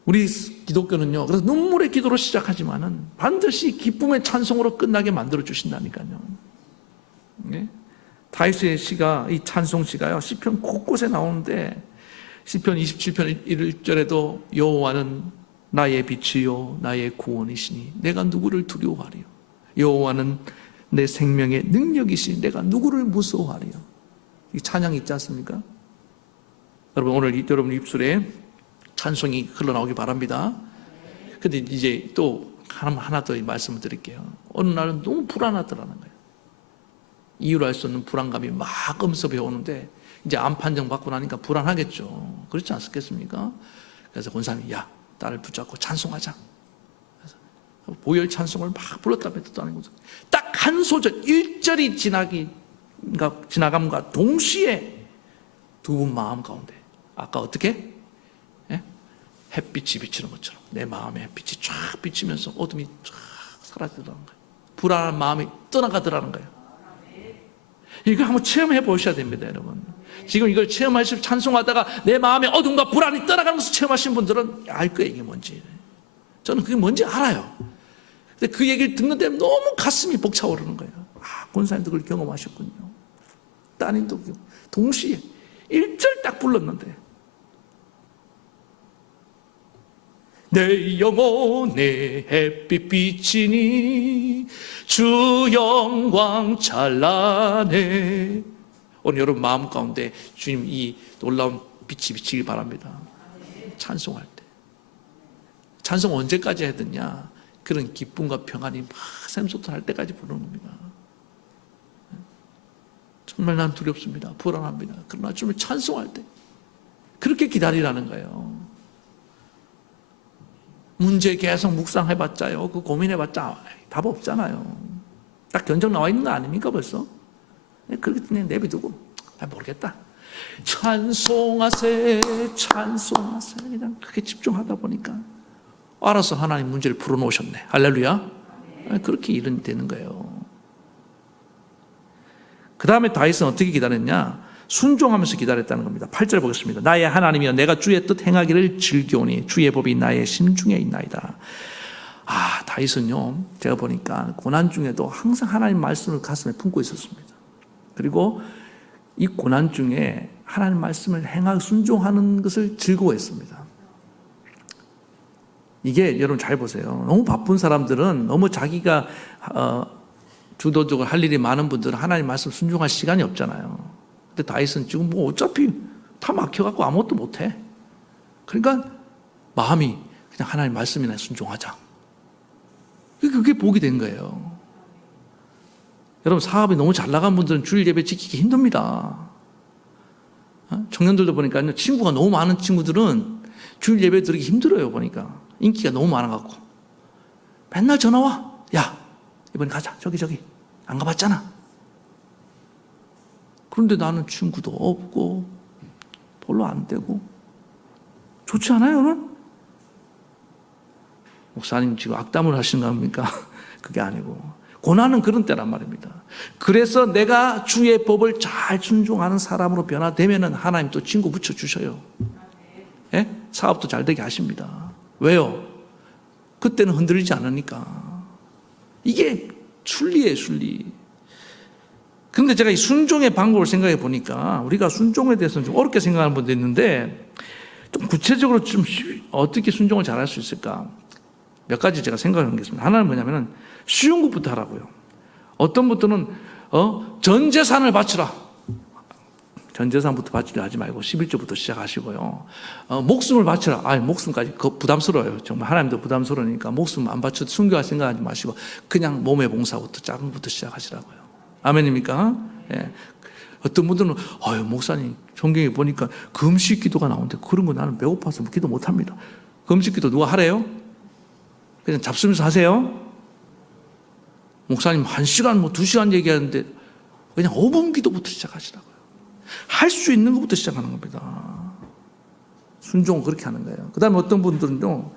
우리 기독교는요, 그래서 눈물의 기도로 시작하지만은 반드시 기쁨의 찬송으로 끝나게 만들어 주신다니까요. 다윗의 시가, 이 찬송 시가요, 시편 곳곳에 나오는데, 시편 27편 1절에도 여호와는 나의 빛이요 나의 구원이시니 내가 누구를 두려워하리요. 여호와는 내 생명의 능력이시니 내가 누구를 무서워하리요. 이 찬양이 있지 않습니까? 여러분, 오늘 여러분 입술에 찬송이 흘러나오기 바랍니다. 근데 이제 또 하나 더 말씀을 드릴게요. 어느 날은 너무 불안하더라는 거예요. 이유를 알 수 없는 불안감이 막 엄습해 오는데, 이제 암 판정 받고 나니까 불안하겠죠. 그렇지 않겠습니까? 그래서 권사님이, 야, 나를 붙잡고 찬송하자. 그래서 보혈 찬송을 막 불렀다 뱉었다 하는 거죠. 딱 한 소절, 1절이 지나감과 동시에 두 분 마음 가운데, 아까 어떻게? 햇빛이 비치는 것처럼 내 마음에 햇빛이 쫙 비치면서 어둠이 쫙 사라지더라는 거예요. 불안한 마음이 떠나가더라는 거예요. 이거 한번 체험해 보셔야 됩니다, 여러분. 지금 이걸 체험하시고 찬송하다가 내 마음의 어둠과 불안이 떠나가는 것을 체험하신 분들은 알 거예요, 이게 뭔지. 저는 그게 뭔지 알아요. 근데 그 얘기를 듣는데 너무 가슴이 벅차오르는 거예요. 권사님도 그걸 경험하셨군요. 따님도 동시에 1절 딱 불렀는데 내 영혼에 햇빛 비치니 주 영광 찬란해. 오늘 여러분 마음 가운데 주님 이 놀라운 빛이 비치길 바랍니다. 찬송할 때. 찬송 언제까지 해야 되냐? 그런 기쁨과 평안이 막 샘솟할 때까지 부르는 겁니다. 정말 난 두렵습니다. 불안합니다. 그러나 주님을 찬송할 때 그렇게 기다리라는 거예요. 문제 계속 묵상해봤자요, 그 고민해봤자 답 없잖아요. 딱 견적 나와 있는 거 아닙니까 벌써? 그렇게 그냥 내비두고 모르겠다. 찬송하세 찬송하세 그냥 그렇게 집중하다 보니까 알아서 하나님 문제를 풀어놓으셨네. 할렐루야. 그렇게 일은 되는 거예요. 그 다음에 다윗은 어떻게 기다렸냐? 순종하면서 기다렸다는 겁니다. 8절 보겠습니다. 나의 하나님이여 내가 주의 뜻 행하기를 즐겨오니 주의 법이 나의 심중에 있나이다. 다윗은요, 제가 보니까 고난 중에도 항상 하나님 말씀을 가슴에 품고 있었습니다. 그리고 이 고난 중에 하나님 말씀을 행하고 순종하는 것을 즐거워했습니다. 이게 여러분 잘 보세요. 너무 바쁜 사람들은 너무 자기가 주도적으로 할 일이 많은 분들은 하나님 말씀 순종할 시간이 없잖아요. 근데 다윗은 지금 뭐 어차피 다 막혀갖고 아무것도 못해. 그러니까 마음이 그냥 하나님 말씀이나 순종하자. 그게 복이 된 거예요. 여러분 사업이 너무 잘 나간 분들은 주일 예배 지키기 힘듭니다. 청년들도 보니까 친구가 너무 많은 친구들은 주일 예배 드리기 힘들어요. 보니까 인기가 너무 많아갖고 맨날 전화 와. 야 이번에 가자. 저기 안 가봤잖아. 그런데 나는 친구도 없고 별로 안 되고 좋지 않아요, 여러분? 목사님 지금 악담을 하시는 겁니까? 그게 아니고 고난은 그런 때란 말입니다. 그래서 내가 주의 법을 잘 순종하는 사람으로 변화되면 하나님 또 친구 붙여주셔요. 예? 사업도 잘 되게 하십니다. 왜요? 그때는 흔들리지 않으니까. 이게 순리예요, 순리. 그런데 제가 이 순종의 방법을 생각해 보니까 우리가 순종에 대해서는 좀 어렵게 생각하는 분도 있는데 좀 구체적으로 좀 어떻게 순종을 잘할 수 있을까? 몇 가지 제가 생각하는 게 있습니다. 하나는 뭐냐면은 쉬운 것부터 하라고요. 어떤 분들은 전 재산을 바치라. 전 재산부터 바치려 하지 말고 11조부터 시작하시고요. 목숨을 바치라. 목숨까지 부담스러워요. 정말 하나님도 부담스러우니까 목숨 안 바쳐도 순교할 생각하지 마시고 그냥 몸의 봉사부터 작은 것부터 시작하시라고요. 아멘입니까? 예. 어떤 분들은 목사님 성경에 보니까 금식 기도가 나오는데 그런 거 나는 배고파서 기도 못합니다. 금식 기도 누가 하래요? 그냥 잡수면서 하세요. 목사님 1시간 2시간 얘기하는데 그냥 5분 기도부터 시작하시라고요. 할 수 있는 것부터 시작하는 겁니다. 순종은 그렇게 하는 거예요. 그 다음에 어떤 분들은요,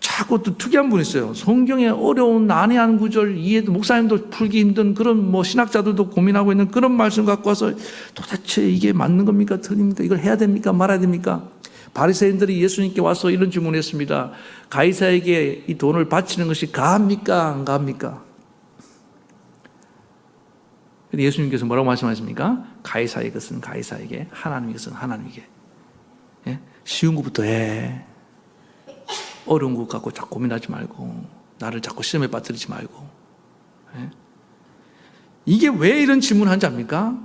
자꾸 또 특이한 분이 있어요. 성경의 어려운 난해한 구절 이해도 목사님도 풀기 힘든 그런 신학자들도 고민하고 있는 그런 말씀 갖고 와서 도대체 이게 맞는 겁니까? 틀립니까? 이걸 해야 됩니까? 말아야 됩니까? 바리새인들이 예수님께 와서 이런 질문을 했습니다. 가이사에게 이 돈을 바치는 것이 가합니까? 안 가합니까? 예수님께서 뭐라고 말씀하십니까? 가이사의 것은 가이사에게, 하나님의 것은 하나님에게. 예? 쉬운 것부터 해. 어려운 것 갖고 자꾸 고민하지 말고 나를 자꾸 시험에 빠뜨리지 말고. 예? 이게 왜 이런 질문을 하는지 압니까?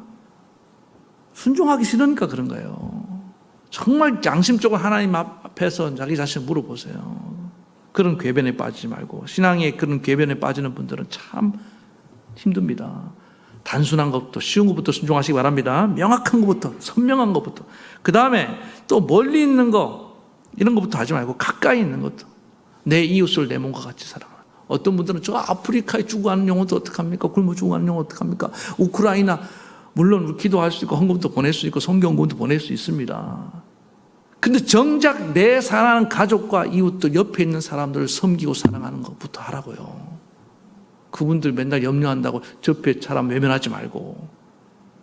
순종하기 싫으니까 그런 거예요. 정말 양심적으로 하나님 앞에서 자기 자신을 물어보세요. 그런 궤변에 빠지지 말고. 신앙의 그런 궤변에 빠지는 분들은 참 힘듭니다. 단순한 것부터, 쉬운 것부터 순종하시기 바랍니다. 명확한 것부터, 선명한 것부터. 그 다음에 또 멀리 있는 거, 이런 것부터 하지 말고 가까이 있는 것도. 내 이웃을 내 몸과 같이 사랑하라. 어떤 분들은 저 아프리카에 죽어가는 영혼도 어떡합니까? 굶어 죽어가는 영혼 어떡합니까? 우크라이나, 물론 기도할 수 있고 헌금도 보낼 수 있고 성경금도 보낼 수 있습니다. 근데 정작 내 사랑하는 가족과 이웃들, 옆에 있는 사람들을 섬기고 사랑하는 것부터 하라고요. 그분들 맨날 염려한다고 옆에 사람 외면하지 말고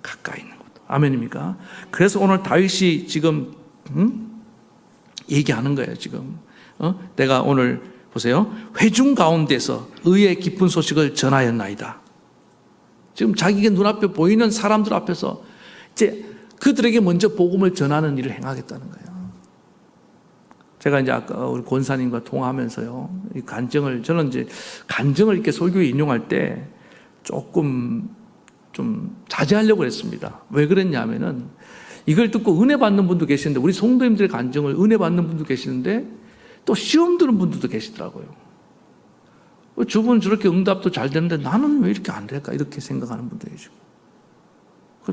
가까이 있는 것도. 아멘입니까? 그래서 오늘 다윗이 지금 얘기하는 거예요. 지금 내가 오늘 보세요. 회중 가운데서 의의 기쁜 소식을 전하였나이다. 지금 자기가 눈앞에 보이는 사람들 앞에서 이제 그들에게 먼저 복음을 전하는 일을 행하겠다는 거예요. 제가 이제 아까 우리 권사님과 통화하면서요, 이 간증을, 저는 이제 간증을 이렇게 설교에 인용할 때 조금 좀 자제하려고 했습니다. 왜 그랬냐면은 이걸 듣고 은혜 받는 분도 계시는데, 우리 성도님들의 간증을 은혜 받는 분도 계시는데 또 시험 드는 분들도 계시더라고요. 주분 저렇게 응답도 잘 되는데 나는 왜 이렇게 안 될까? 이렇게 생각하는 분도 계시고,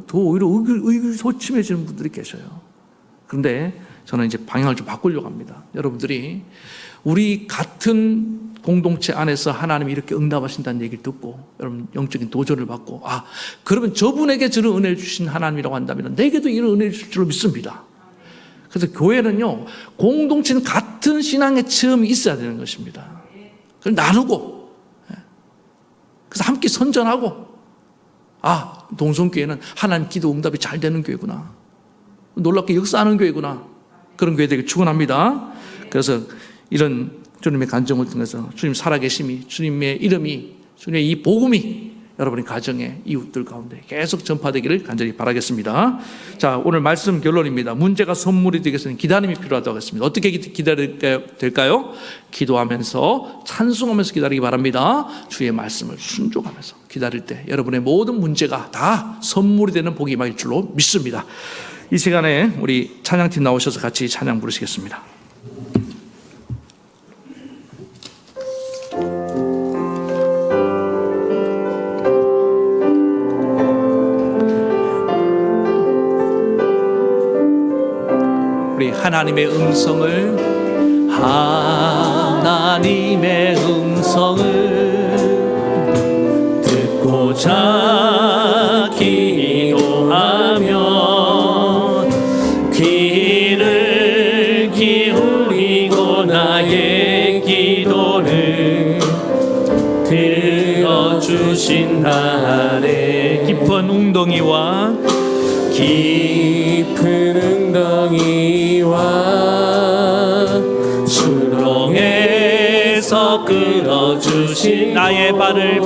더 오히려 의기소침해지는 분들이 계셔요. 그런데 저는 이제 방향을 좀 바꾸려고 합니다. 여러분들이 우리 같은 공동체 안에서 하나님이 이렇게 응답하신다는 얘기를 듣고 여러분 영적인 도전을 받고, 그러면 저분에게 저런 은혜를 주신 하나님이라고 한다면 내게도 이런 은혜를 줄 줄로 믿습니다. 그래서 교회는요, 공동체는 같은 신앙의 체험이 있어야 되는 것입니다. 그걸 나누고, 그래서 함께 선전하고, 동성교회는 하나님 기도 응답이 잘 되는 교회구나, 놀랍게 역사하는 교회구나, 그런 교회 되게 축원합니다. 그래서 이런 주님의 간증을 통해서 주님 살아계심이, 주님의 이름이, 주님의 이 복음이 여러분의 가정에, 이웃들 가운데 계속 전파되기를 간절히 바라겠습니다. 자, 오늘 말씀 결론입니다. 문제가 선물이 되기 위해서는 기다림이 필요하다고 했습니다. 어떻게 기다려야 될까요? 기도하면서, 찬송하면서 기다리기 바랍니다. 주의 말씀을 순종하면서 기다릴 때 여러분의 모든 문제가 다 선물이 되는 복이 임할 줄로 믿습니다. 이 시간에 우리 찬양팀 나오셔서 같이 찬양 부르시겠습니다. 우리 하나님의 음성을, 하나님의 음성을 듣고자 기도하며 귀를 기울이고 나의 기도를 들어주신다네. 깊은 웅덩이와 수렁에서 끌어주신 나의 발을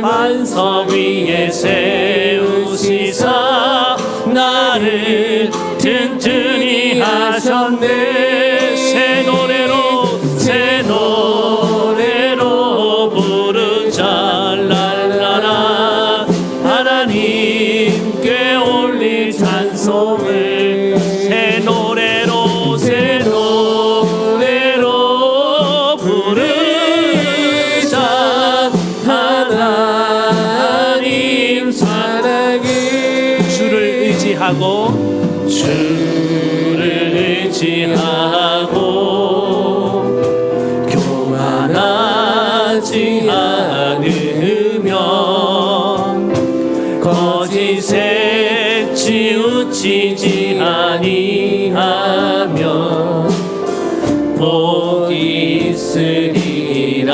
반석 위에 세우시사 나를 튼튼히 하셨네. 새 노래로 부르자. 랄라라. 하나님께 올릴 찬송을 새 노래로 부르자. 하나님 사랑해. 주를 의지하고 교만하지 않으면 거짓에 치우치지 아니하면 복이 있으리라.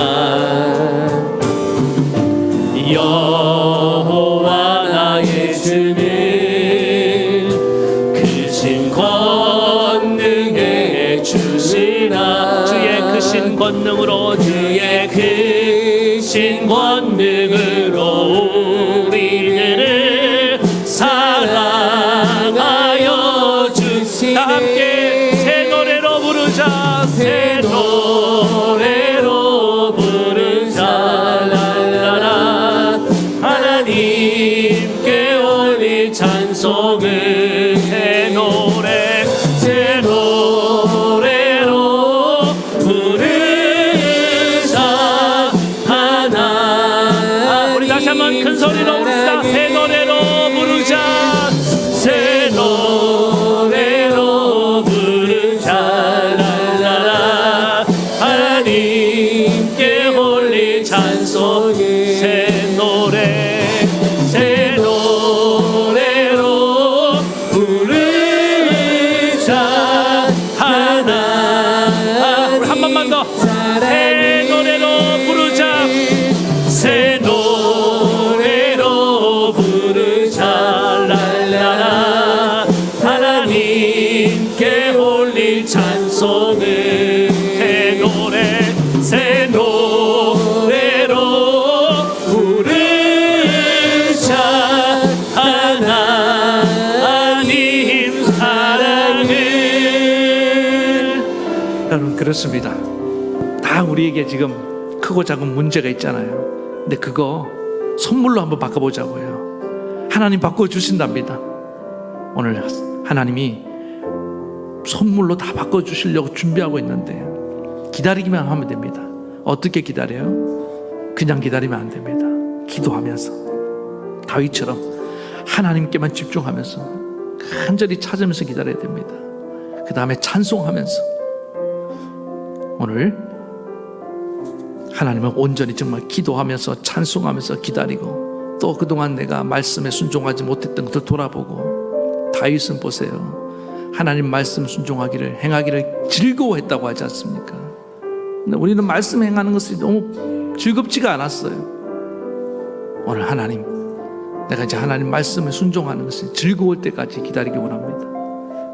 여호와 나의 주는 크신 권능의 주시라. 주의 크신 권능으로 우리를 사랑하여 주시네. 다 함께 새 노래로 부르자. 새 노래로 부르자. 랄라라. 하나님께 올릴 찬송을 새 노래로 부르자. 우리 다시 한번 큰 소리로 부르자. 새 노래로 부르자. 새 노래로 부르자. 랄라라. 하면서 새 노래로 부르자. 새 노래로 부르자. 랄라라. 하나님께 올릴 찬송은 새 노래로 부르자. 하나님 사랑을. 여러분, 그렇습니다. 다 우리에게 지금 크고 작은 문제가 있잖아요. 근데 그거 선물로 한번 바꿔보자고요. 하나님 바꿔주신답니다. 오늘 하나님이 선물로 다 바꿔주시려고 준비하고 있는데 기다리기만 하면 됩니다. 어떻게 기다려요? 그냥 기다리면 안 됩니다. 기도하면서, 다윗처럼 하나님께만 집중하면서 간절히 찾으면서 기다려야 됩니다. 그 다음에 찬송하면서, 오늘 하나님을 온전히 정말 기도하면서 찬송하면서 기다리고, 또 그동안 내가 말씀에 순종하지 못했던 것도 돌아보고, 다윗은 보세요. 하나님 말씀 순종하기를, 행하기를 즐거워했다고 하지 않습니까? 근데 우리는 말씀 행하는 것이 너무 즐겁지가 않았어요. 오늘 하나님, 내가 이제 하나님 말씀에 순종하는 것이 즐거울 때까지 기다리기 원합니다.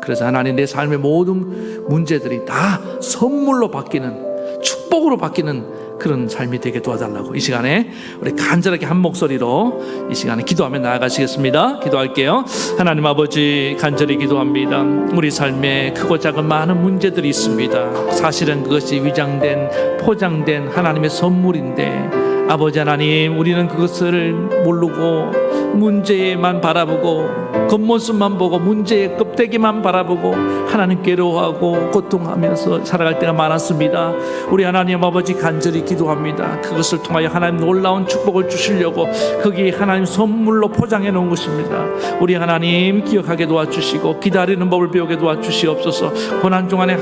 그래서 하나님, 내 삶의 모든 문제들이 다 선물로 바뀌는, 축복으로 바뀌는 그런 삶이 되게 도와달라고 이 시간에 우리 간절하게 한 목소리로 이 시간에 기도하며 나아가시겠습니다. 기도할게요. 하나님 아버지, 간절히 기도합니다. 우리 삶에 크고 작은 많은 문제들이 있습니다. 사실은 그것이 위장된, 포장된 하나님의 선물인데, 아버지 하나님, 우리는 그것을 모르고 문제만 바라보고 겉모습만 보고 문제의 껍데기만 바라보고 하나님 괴로워하고 고통하면서 살아갈 때가 많았습니다. 우리 하나님 아버지, 간절히 기도합니다. 그것을 통하여 하나님 놀라운 축복을 주시려고 거기에 하나님 선물로 포장해 놓은 것입니다. 우리 하나님 기억하게 도와주시고 기다리는 법을 배우게 도와주시옵소서. 고난 중 안에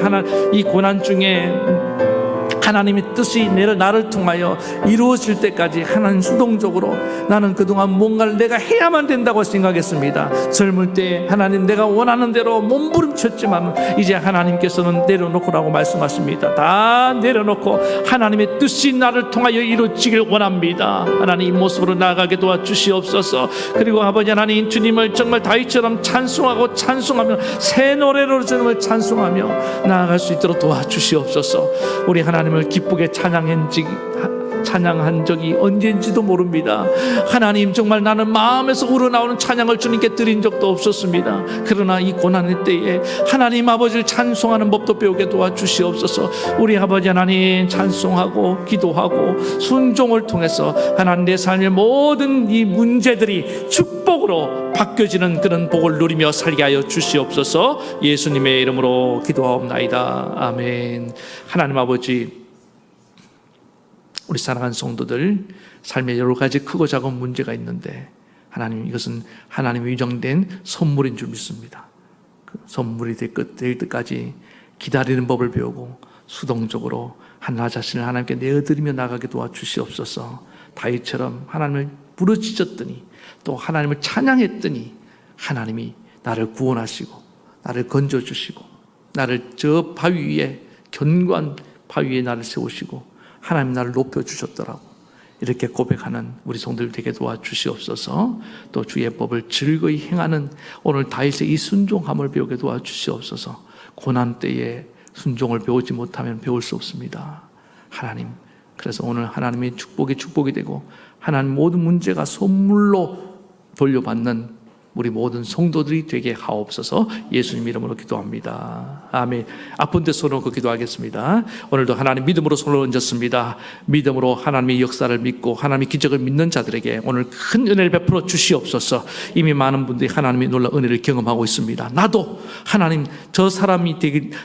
이 고난 중에 하나님의 뜻이 나를 통하여 이루어질 때까지 하나님 수동적으로, 나는 그동안 뭔가를 내가 해야만 된다고 생각했습니다. 젊을 때 하나님 내가 원하는 대로 몸부림쳤지만 이제 하나님께서는 내려놓고라고 말씀하십니다. 다 내려놓고 하나님의 뜻이 나를 통하여 이루어지길 원합니다. 하나님, 이 모습으로 나아가게 도와주시옵소서. 그리고 아버지 하나님, 주님을 정말 다윗처럼 찬송하고 찬송하며 새 노래로 주님을 찬송하며 나아갈 수 있도록 도와주시옵소서. 우리 하나님을 기쁘게 찬양한 적이 언제인지도 모릅니다. 하나님, 정말 나는 마음에서 우러나오는 찬양을 주님께 드린 적도 없었습니다. 그러나 이 고난의 때에 하나님 아버지를 찬송하는 법도 배우게 도와주시옵소서. 우리 아버지 하나님, 찬송하고 기도하고 순종을 통해서 하나님, 내 삶의 모든 이 문제들이 축복으로 바뀌어지는 그런 복을 누리며 살게 하여 주시옵소서. 예수님의 이름으로 기도하옵나이다. 아멘. 하나님 아버지, 우리 사랑하는 성도들 삶에 여러 가지 크고 작은 문제가 있는데, 하나님, 이것은 하나님의 위정된 선물인 줄 믿습니다. 그 선물이 될 때까지 기다리는 법을 배우고 수동적으로 나 자신을 하나님께 내어드리며 나가게 도와주시옵소서. 다윗처럼 하나님을 부르짖었더니, 또 하나님을 찬양했더니 하나님이 나를 구원하시고 나를 건져주시고 나를 저 바위 위에, 견고한 바위 위에 나를 세우시고 하나님 나를 높여주셨더라고. 이렇게 고백하는 우리 성도들 되게 도와주시옵소서. 또 주의 법을 즐거이 행하는 오늘 다윗의 이 순종함을 배우게 도와주시옵소서. 고난 때에 순종을 배우지 못하면 배울 수 없습니다. 하나님, 그래서 오늘 하나님의 축복이 되고 하나님 모든 문제가 선물로 돌려받는 우리 모든 성도들이 되게 하옵소서. 예수님 이름으로 기도합니다. 아멘. 아픈 데 손을 얹고 기도하겠습니다. 오늘도 하나님 믿음으로 손을 얹었습니다. 믿음으로 하나님의 역사를 믿고 하나님의 기적을 믿는 자들에게 오늘 큰 은혜를 베풀어 주시옵소서. 이미 많은 분들이 하나님의 놀라운 은혜를 경험하고 있습니다. 나도 하나님, 저 사람이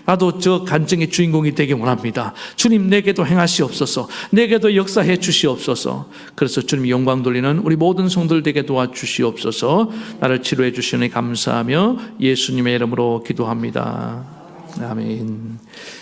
나도 저 간증의 주인공이 되기 원합니다. 주님, 내게도 행하시옵소서. 내게도 역사해 주시옵소서. 그래서 주님 영광 돌리는 우리 모든 성도들에게 도와주시옵소서. 나를 치료해 주시니 감사하며 예수님의 이름으로 기도합니다. 아멘.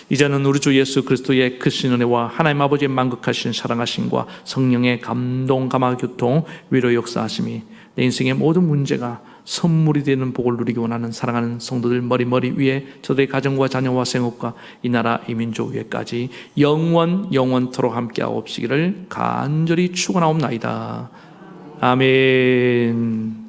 이제는 우리 주 예수 그리스도의 크신 은혜와 하나님 아버지의 만극하신 사랑하심과 성령의 감동, 감화, 교통, 위로 역사하심이 내 인생의 모든 문제가 선물이 되는 복을 누리기 원하는 사랑하는 성도들 머리 위에 저들의 가정과 자녀와 생업과 이 나라 이 민족 위에까지 영원토록 함께하옵시기를 간절히 축원하옵나이다. 아멘.